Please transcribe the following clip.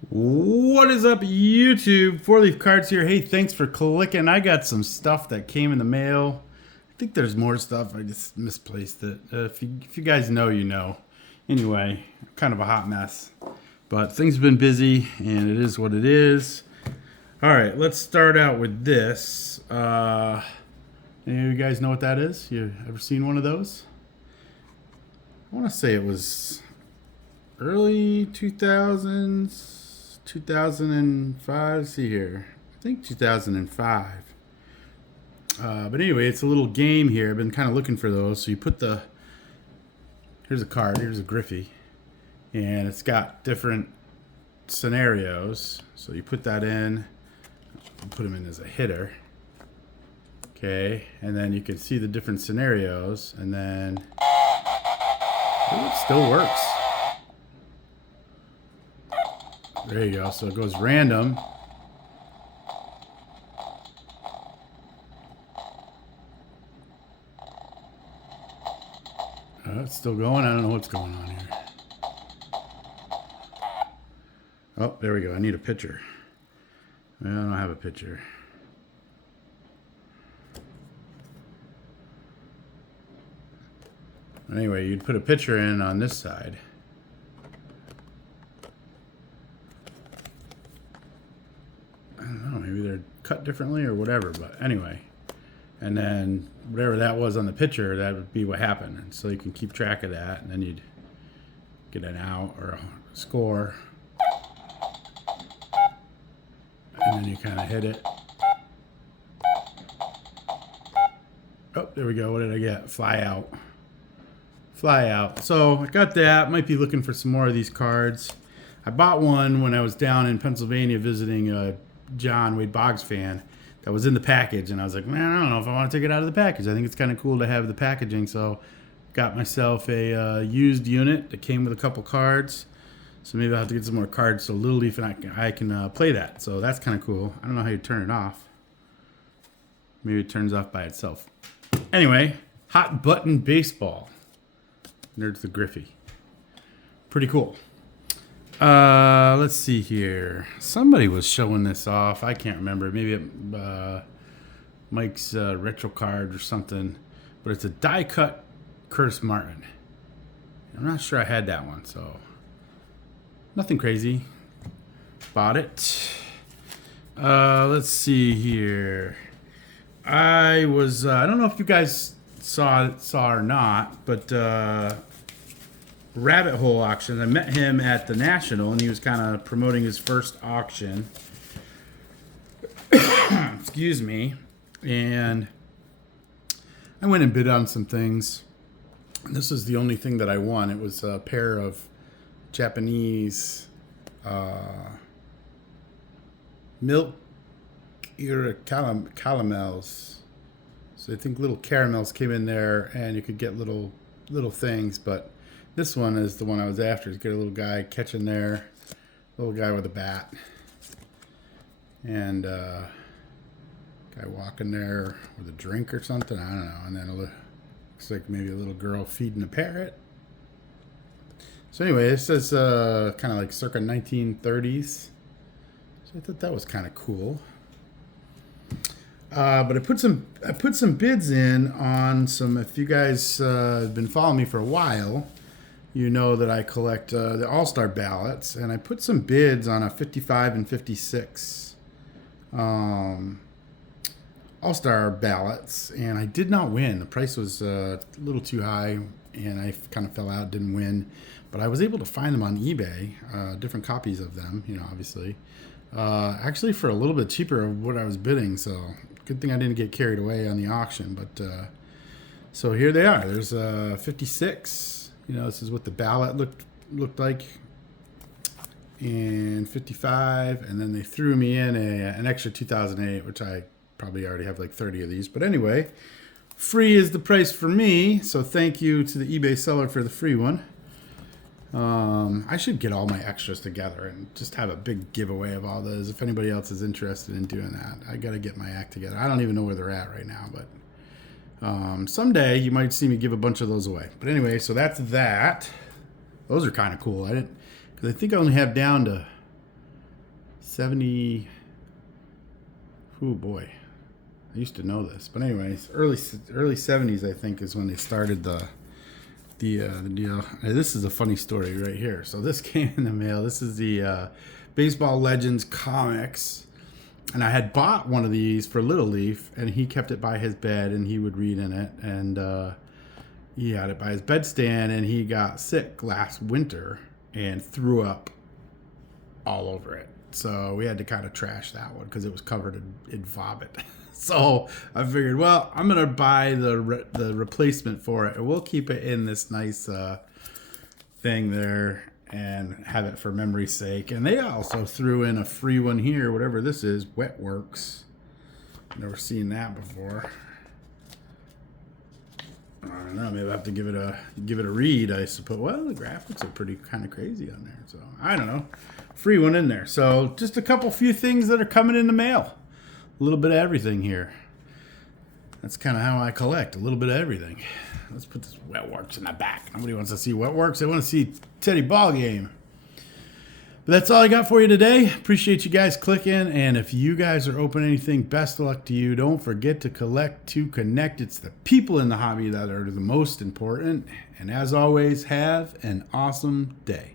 What is up, YouTube? Four Leaf Cards here. Hey, thanks for clicking. I got some stuff that came in the mail. I think there's more stuff. I just misplaced it. If you guys know, you know. Anyway, kind of a hot mess. But things have been busy, and it is what it is. All right, let's start out with this. Any of you guys know what that is? You ever seen one of those? I want to say it was early 2000s, 2005. See here, I think 2005. But anyway, it's a little game here. I've been kind of looking for those. So you put here's a card, here's a Griffey, and it's got different scenarios. So you put that in, put them in as a hitter. Okay, and then you can see the different scenarios, and then it still works. There you go. So it goes random. It's still going. I don't know what's going on here. Oh, there we go. I need a picture. I don't have a picture. Anyway, you'd put a picture in on this side. I don't know, maybe they're cut differently or whatever, but anyway. And then whatever that was on the picture, that would be what happened. And so you can keep track of that, and then you'd get an out or a score. And then you kind of hit it. Oh, there we go. What did I get? Fly out. Fly out. So I got that. Might be looking for some more of these cards. I bought one when I was down in Pennsylvania visiting John Wade Boggs fan that was in the package, and I was like, man, I don't know if I want to take it out of the package. I think it's kind of cool to have the packaging, so got myself a used unit that came with a couple cards. So maybe I'll have to get some more cards so Little Leaf and I can play that. So that's kind of cool. I don't know how you turn it off. Maybe it turns off by itself. Anyway, Hot Button Baseball. There's the Griffey. Pretty cool. Let's see here. Somebody was showing this off. I can't remember. Maybe Mike's retro card or something. But it's a die cut Curtis Martin. I'm not sure I had that one, so nothing crazy. Bought it. Let's see here. I don't know if you guys saw or not, but Rabbit Hole auction. I met him at the National, and he was kind of promoting his first auction. Excuse me. And I went and bid on some things. This is the only thing that I won. It was a pair of Japanese milk caramels. So I think little caramels came in there, and you could get little things. But this one is the one I was after. Is get a little guy catching there, little guy with a bat, and guy walking there with a drink or something. I don't know. And then it looks like maybe a little girl feeding a parrot. So anyway, this is kind of like circa 1930s. So I thought that was kind of cool. But I put some bids in on some. If you guys have been following me for a while, you know that I collect the All-Star ballots, and I put some bids on a 55 and 56 All-Star ballots, and I did not win. The price was a little too high, and I kind of fell out, didn't win. But I was able to find them on eBay, different copies of them, obviously. Actually for a little bit cheaper of what I was bidding, so good thing I didn't get carried away on the auction. But so here they are. There's 56. This is what the ballot looked like, and 55, and then they threw me in an extra 2008, which I probably already have like 30 of these. But anyway, free is the price for me, so thank you to the eBay seller for the free one. I should get all my extras together and just have a big giveaway of all those. If anybody else is interested in doing that, I got to get my act together. I don't even know where they're at right now, but someday you might see me give a bunch of those away. But anyway, so that's that. Those are kind of cool. Because I think I only have down to 70. Oh boy, I used to know this, but anyways, early 70s I think is when they started the deal. This is a funny story right here. So this came in the mail. This is the Baseball Legends comics, and I had bought one of these for Little Leaf, and he kept it by his bed, and he would read in it, and he had it by his bedstand, and he got sick last winter and threw up all over it. So we had to kind of trash that one because it was covered in vomit. So I figured, well, I'm gonna buy the replacement for it, and we'll keep it in this nice thing there and have it for memory's sake. And they also threw in a free one here, whatever this is, Wetworks. Never seen that before. I don't know. Maybe I have to give it a read, I suppose. Well, the graphics are pretty kind of crazy on there, so I don't know. Free one in there. So just a few things that are coming in the mail. A little bit of everything here. That's kind of how I collect. A little bit of everything. Let's put this Wetworks in the back. Nobody wants to see Wetworks. They want to see Teddy Ballgame. But that's all I got for you today. Appreciate you guys clicking. And if you guys are open anything, best of luck to you. Don't forget to collect to connect. It's the people in the hobby that are the most important. And as always, have an awesome day.